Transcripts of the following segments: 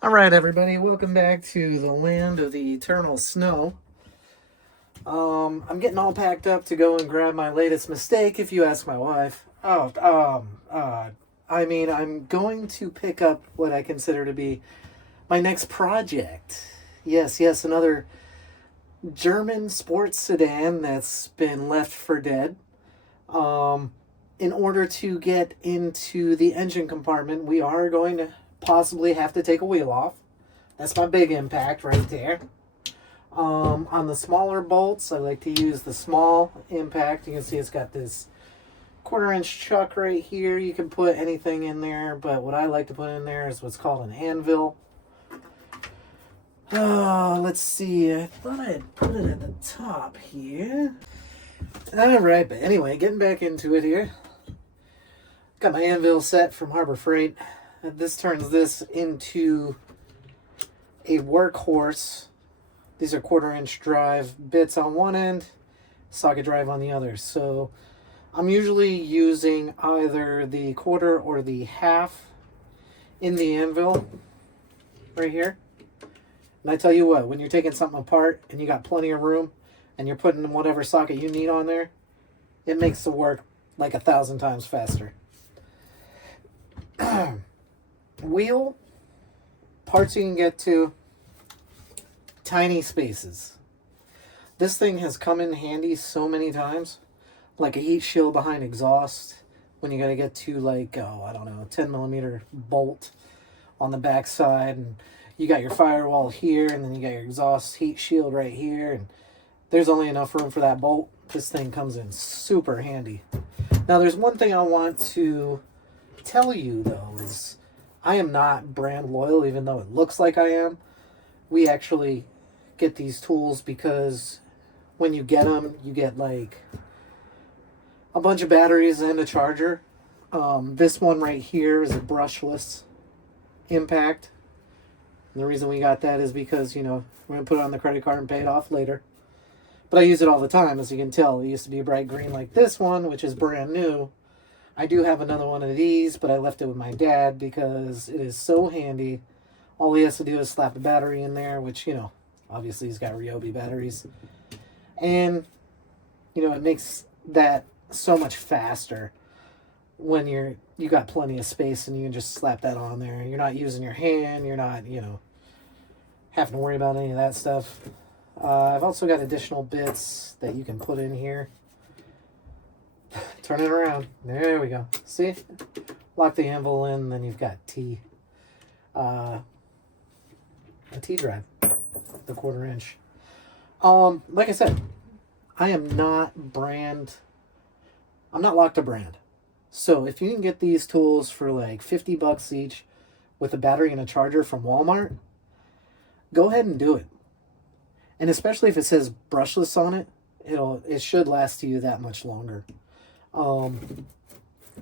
All right, everybody, welcome back to the land of the eternal snow. I'm getting all packed up to go and grab my latest mistake, if you ask my wife. I'm going to pick up what I consider to be my next project. Yes, another German sports sedan that's been left for dead. In order to get into the engine compartment, we are going to possibly have to take a wheel off. That's my big impact right there. On the smaller bolts, I like to use the small impact. You can see it's got this 1/4-inch chuck right here. You can put anything in there, but what I like to put in there is what's called an anvil. Let's see. I thought I had put it at the top here. Alright, but anyway, getting back into it here. Got my anvil set from Harbor Freight. This turns this into a workhorse. These are 1/4-inch drive bits on one end, socket drive on the other. So I'm usually using either the 1/4 or the 1/2 in the anvil right here. And I tell you what, when you're taking something apart and you got plenty of room and you're putting whatever socket you need on there, it makes the work like 1,000 times faster. Wheel, parts you can get to, tiny spaces. This thing has come in handy so many times, like a heat shield behind exhaust when you got to get to like, 10 millimeter bolt on the back side, and you got your firewall here, and then you got your exhaust heat shield right here, and there's only enough room for that bolt. This thing comes in super handy. Now there's one thing I want to tell you though, is I am not brand loyal, even though it looks like I am. We actually get these tools because when you get them, you get like a bunch of batteries and a charger. This one right here is a brushless impact. And the reason we got that is because, we're going to put it on the credit card and pay it off later. But I use it all the time, as you can tell. It used to be a bright green like this one, which is brand new. I do have another one of these, but I left it with my dad because it is so handy. All he has to do is slap a battery in there, which, obviously he's got Ryobi batteries. And, it makes that so much faster when you got plenty of space and you can just slap that on there. You're not using your hand. You're not, having to worry about any of that stuff. I've also got additional bits that you can put in here. Turn it around. There we go. See? Lock the anvil in, then you've got a T drive, the 1/4-inch. Like I said, I'm not locked to brand. So if you can get these tools for like $50 each with a battery and a charger from Walmart, go ahead and do it. And especially if it says brushless on it, it should last you that much longer. And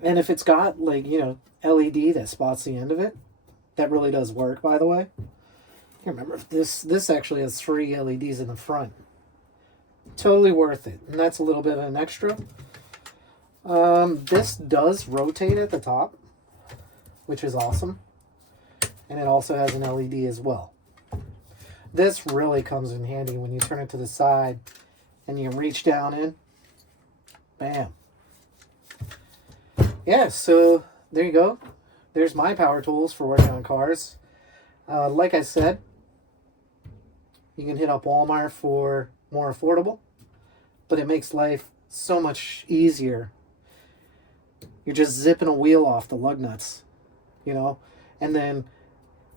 if it's got like, LED that spots the end of it, that really does work, by the way. I can't remember if this actually has 3 LEDs in the front. Totally worth it. And that's a little bit of an extra. This does rotate at the top, which is awesome. And it also has an LED as well. This really comes in handy when you turn it to the side and you can reach down in. Bam. Yeah, so there you go. There's my power tools for working on cars. Like I said, you can hit up Walmart for more affordable, but it makes life so much easier. You're just zipping a wheel off the lug nuts, and then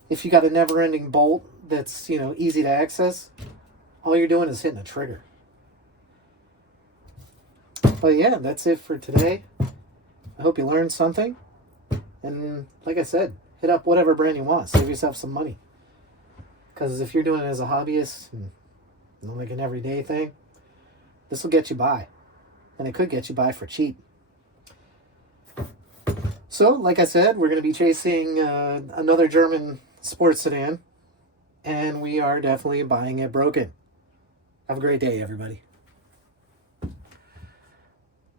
if you got a never-ending bolt that's, easy to access, all you're doing is hitting a trigger. But yeah, that's it for today. I hope you learned something. And like I said, hit up whatever brand you want. Save yourself some money. Because if you're doing it as a hobbyist and like an everyday thing, this will get you by. And it could get you by for cheap. So, like I said, we're going to be chasing another German sports sedan. And we are definitely buying it broken. Have a great day, everybody.